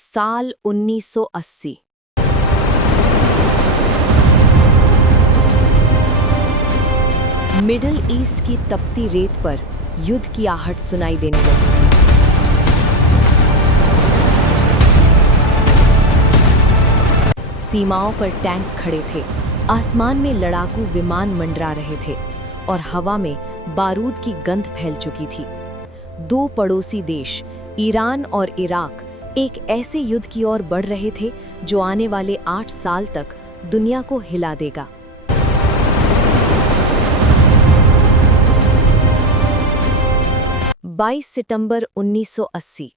साल 1980। Middle east की तपती रेत पर युद्ध की आहट सुनाई देने लगी थी। सीमाओं पर टैंक खड़े थे, आसमान में लड़ाकू विमान मंडरा रहे थे और हवा में बारूद की गंध फैल चुकी थी। दो पड़ोसी देश ईरान और इराक एक ऐसे युद्ध की ओर बढ़ रहे थे जो आने वाले 8 साल तक दुनिया को हिला देगा। बाईस सितंबर 1980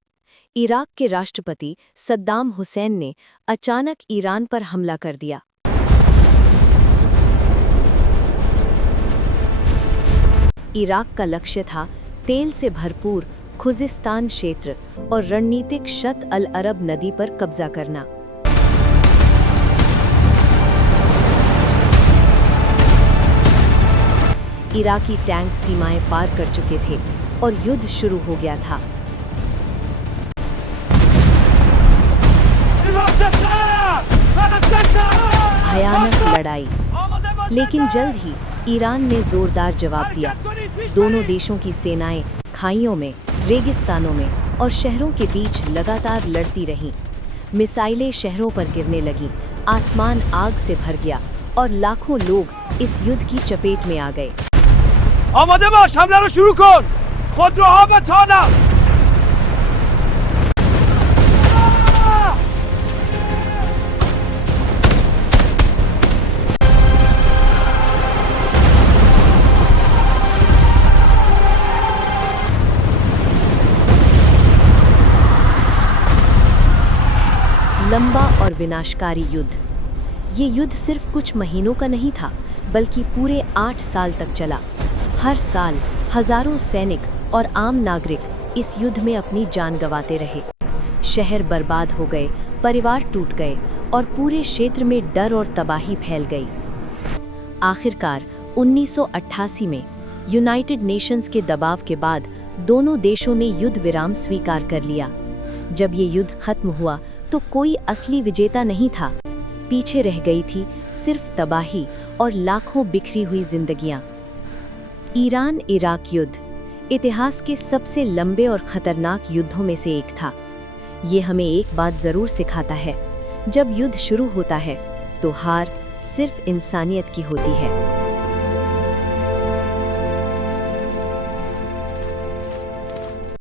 इराक के राष्ट्रपति सद्दाम हुसैन ने अचानक ईरान पर हमला कर दिया। इराक का लक्ष्य था तेल से भरपूर खुजिस्तान क्षेत्र और रणनीतिक शत अल अरब नदी पर कब्जा करना। इराकी टैंक सीमाएं पार कर चुके थे और युद्ध शुरू हो गया था। भयानक लड़ाई, लेकिन जल्द ही ईरान ने जोरदार जवाब दिया। दोनों देशों की सेनाएं खाइयों में, रेगिस्तानों में और शहरों के बीच लगातार लड़ती रहीं। मिसाइलें शहरों पर गिरने लगीं, आसमान आग से भर गया और लाखों लोग इस युद्ध की चपेट में आ गए। आमादे बाश, हमला रो शुरू कर। खुद रो हाँ बचाना। लंबा और विनाशकारी युद्ध। ये युद्ध सिर्फ कुछ महीनों का नहीं था, बल्कि पूरे 8 साल तक चला। हर साल हजारों सैनिक और आम नागरिक इस युद्ध में अपनी जान गंवाते रहे। शहर बर्बाद हो गए, परिवार टूट गए और पूरे क्षेत्र में डर और तबाही फैल गई। आखिरकार 1988 में यूनाइटेड नेशंस के दबाव के बाद दोनों देशों ने युद्ध विराम स्वीकार कर लिया। जब ये युद्ध खत्म हुआ तो कोई असली विजेता नहीं था। पीछे रह गई थी सिर्फ तबाही और लाखों बिखरी हुई जिंदगियां। ईरान इराक युद्ध इतिहास के सबसे लंबे और खतरनाक युद्धों में से एक था। ये हमें एक बात जरूर सिखाता है, जब युद्ध शुरू होता है तो हार सिर्फ इंसानियत की होती है।